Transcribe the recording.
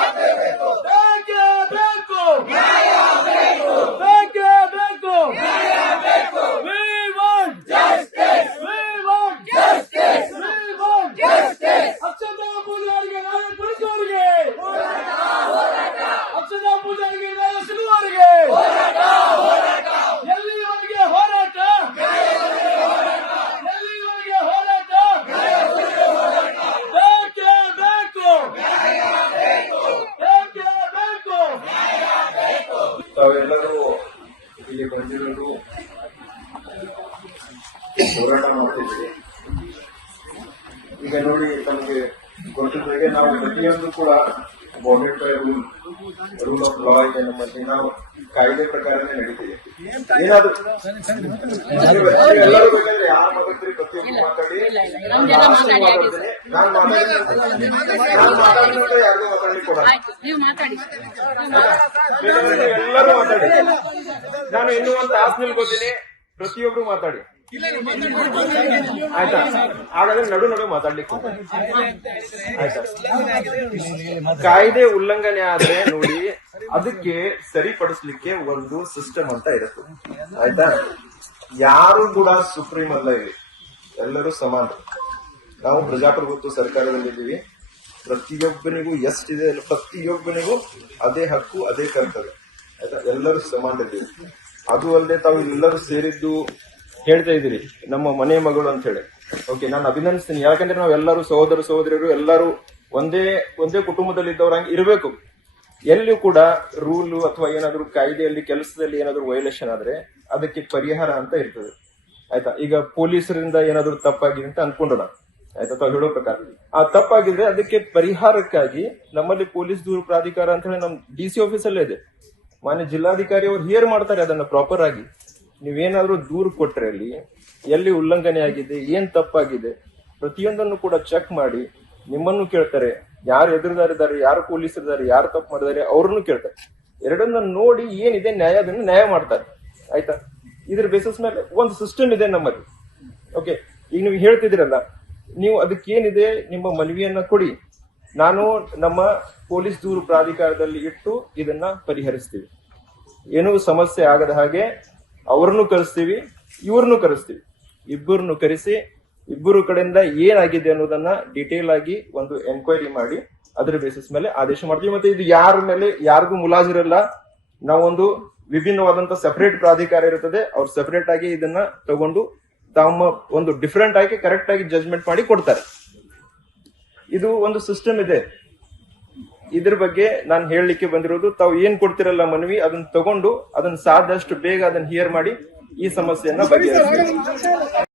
¡Mate, ತಾವೆಲ್ಲರೂ ಇಲ್ಲಿ ಬಂದಿರೋದು ಹೋರಾಟ ಮಾಡ್ತಿದ್ವಿ ಈಗ ನೋಡಿ ತಮಗೆ ಗೊತ್ತಿದ್ದಾಗೆ ನಾವು ಪ್ರತಿಯೊಂದು ಕೂಡ Bombay time rule of law ಇದೆ ನಮ್ಮಲ್ಲಿ ನಾವು ಕಾಯ್ದೆ ಪ್ರಕಾರನೇ ನಡೀತೀವಿ ಏನಾದ್ರು ಎಲ್ಲರೂ ಬೇಕಾದ್ರೆ ಯಾರು ಮಾತಾಡ್ತೀರಿ ಪ್ರತಿಯೊಬ್ಬರು ಮಾತಾಡಿ. ನಾನು ಮಾತಾಡಿದ್ರೆ ಯಾರಿಗೂ ಕೊಡಲ್ಲ. ಮಾತಾಡಿ. ಕೊಡೋಣ ನೀವು ಎಲ್ಲರೂ ಮಾತಾಡಿ. ನಾನು ಇನ್ನೂ ಒಂದು ತಾಸು ಗೊತ್ತೀನಿ ಪ್ರತಿಯೊಬ್ರು ಮಾತಾಡಿ. ಆಯ್ತಾ? ಹಾಗಾದ್ರೆ ನಡು ನಡು ಮಾತಾಡ್ಲಿಕ್ಕೆ ಆಯ್ತಾ? ಕಾಯ್ದೆ ಉಲ್ಲಂಘನೆ ಆದ್ರೆ ನೋಡಿ, ಅದಕ್ಕೆ ಸರಿಪಡಿಸ್ಲಿಕ್ಕೆ ಒಂದು ಸಿಸ್ಟಮ್ ಅಂತ ಇರುತ್ತೆ. ಆಯ್ತಾ? ಯಾರು ಕೂಡ ಸುಪ್ರೀಂ ಅಲ್ಲ ಇಲ್ಲಿ. ಎಲ್ಲರೂ ಸಮಾನ ನಾವು ಪ್ರಜಾಪ್ರಭುತ್ವ ಸರ್ಕಾರದಲ್ಲಿದ್ದೀವಿ. ಪ್ರತಿಯೊಬ್ಬನಿಗೂ ಎಷ್ಟಿದೆ ಪ್ರತಿಯೊಬ್ಬನಿಗೂ ಅದೇ ಹಕ್ಕು, ಅದೇ ಕರ್ತವ್ಯ. ಆಯ್ತಾ? ಎಲ್ಲರೂ ಸಮಾನರಿದ್ದೀವಿ. ಅದು ಅಲ್ಲದೆ ತಾವು ಎಲ್ಲರೂ ಸೇರಿದ್ದು ಹೇಳ್ತಾ ಇದ್ದೀರಿ. ನಮ್ಮ ಮನೆ ಮಗಳು ಅಂತ ಹೇಳಿ. ಓಕೆ ನಾನು ಅಭಿನಂದಿಸ್ತೀನಿ. ಯಾಕಂದ್ರೆ ನಾವು ಎಲ್ಲರೂ ಸಹೋದರ, ಸಹೋದರಿಯರು ಎಲ್ಲರೂ ಒಂದೇ ಒಂದೇ ಕುಟುಂಬದಲ್ಲಿ ಇದ್ದವರಂಗೆ ಇರಬೇಕು. ಎಲ್ಲಿಯೂ ಕೂಡ ರೂಲು ಅಥವಾ ಏನಾದರೂ ಕಾಯ್ದೆಯಲ್ಲಿ, ಕೆಲಸದಲ್ಲಿ ಏನಾದರೂ ವೈಲೇಷನ್ ಆದ್ರೆ ಅದಕ್ಕೆ ಪರಿಹಾರ ಅಂತ ಇರ್ತದೆ. ಆಯ್ತಾ? ಈಗ ಪೊಲೀಸರಿಂದ ಏನಾದರೂ ತಪ್ಪಾಗಿದೆ ಅಂತ ಅನ್ಕೊಂಡೋಣ. ಆಯ್ತಾ? ತಾವು ಹೇಳೋ ಪ್ರಕಾರ. ಆ ತಪ್ಪಾಗಿದ್ರೆ ಅದಕ್ಕೆ ಪರಿಹಾರಕ್ಕಾಗಿ ನಮ್ಮಲ್ಲಿ ಪೊಲೀಸ್ ದೂರು ಪ್ರಾಧಿಕಾರ ಅಂತ ಹೇಳಿ ನಮ್ ಡಿ ಸಿ ಆಫೀಸಲ್ಲೇ ಇದೆ. ಮಾನ್ಯ ಜಿಲ್ಲಾಧಿಕಾರಿ ಅವರು ಹಿಯರ್ ಮಾಡ್ತಾರೆ ಅದನ್ನ ಪ್ರಾಪರ್ ಆಗಿ. ನೀವೇನಾದ್ರೂ ದೂರು ಕೊಟ್ರೆ ಅಲ್ಲಿ, ಎಲ್ಲಿ ಉಲ್ಲಂಘನೆ ಆಗಿದೆ, ಏನ್ ತಪ್ಪಾಗಿದೆ, ಪ್ರತಿಯೊಂದನ್ನು ಕೂಡ ಚೆಕ್ ಮಾಡಿ, ನಿಮ್ಮನ್ನು ಕೇಳ್ತಾರೆ, ಯಾರು ಎದುರುದಾರಿದ್ದಾರೆ ಯಾರು ಪೊಲೀಸರಿದ್ದಾರೆ ಯಾರು ತಪ್ಪು ಮಾಡಿದ್ದಾರೆ ಅವ್ರನ್ನು ಕೇಳ್ತಾರೆ. ಎರಡನ್ನ ನೋಡಿ ಏನಿದೆ ನ್ಯಾಯ, ಅದನ್ನು ನ್ಯಾಯ ಮಾಡ್ತಾರೆ. ಆಯ್ತಾ? ಇದ್ರ ಬೇಸಿಸ್ ಮೇಲೆ ಒಂದು ಸಿಸ್ಟಮ್ ಇದೆ ನಮ್ಮಲ್ಲಿ. ಓಕೆ ಈಗ ನೀವು ಹೇಳ್ತಿದ್ದೀರಲ್ಲ, ನೀವು ಅದಕ್ಕೇನಿದೆ, ನಿಮ್ಮ ಮನವಿಯನ್ನ ಕೊಡಿ. ನಾನು ನಮ್ಮ ಪೊಲೀಸ್ ದೂರು ಪ್ರಾಧಿಕಾರದಲ್ಲಿ ಇಟ್ಟು ಇದನ್ನ ಪರಿಹರಿಸ್ತೀವಿ. ಏನೂ ಸಮಸ್ಯೆ ಆಗದ ಹಾಗೆ ಅವ್ರನ್ನು ಕರೆಸ್ತೀವಿ, ಇವ್ರನ್ನು ಕರೆಸ್ತೀವಿ. ಇಬ್ಬರನ್ನು ಕರೆಸಿ, ಇಬ್ಬರು ಕಡೆಯಿಂದ ಏನಾಗಿದೆ ಅನ್ನೋದನ್ನ ಡೀಟೇಲ್ ಆಗಿ ಒಂದು ಎನ್ಕ್ವೈರಿ ಮಾಡಿ, ಅದರ ಬೇಸಿಸ್ ಮೇಲೆ ಆದೇಶ ಮಾಡ್ತೀವಿ. ಮತ್ತೆ ಇದು ಯಾರ ಮೇಲೆ, ಯಾರಿಗೂ ಮುಲಾಜಿರಲ್ಲ. ನಾವೊಂದು ವಿಭಿನ್ನವಾದಂತ ಸೆಪರೇಟ್ ಪ್ರಾಧಿಕಾರ ಇರುತ್ತದೆ. ಅವ್ರು ಸೆಪರೇಟ್ ಆಗಿ ಇದನ್ನ ತಗೊಂಡು ತಮ್ಮ ಒಂದು ಡಿಫ್ರೆಂಟ್ ಆಗಿ ಕರೆಕ್ಟ್ ಆಗಿ ಜಜ್ಮೆಂಟ್ ಮಾಡಿ ಕೊಡ್ತಾರೆ. ಇದು ಒಂದು ಸಿಸ್ಟಮ್ ಇದೆ. ಇದ್ರ ಬಗ್ಗೆ ನಾನು ಹೇಳಲಿಕ್ಕೆ ಬಂದಿರೋದು, ತಾವು ಏನ್ ಕೊಡ್ತಿರಲ್ಲ ಮನವಿ ಅದನ್ನ ತಗೊಂಡು ಅದನ್ನ ಸಾದಷ್ಟು ಬೇಗ ಅದನ್ನ ಹಿಯರ್ ಮಾಡಿ ಈ ಸಮಸ್ಯೆಯನ್ನ ಬಗೆಹರಿಸಿ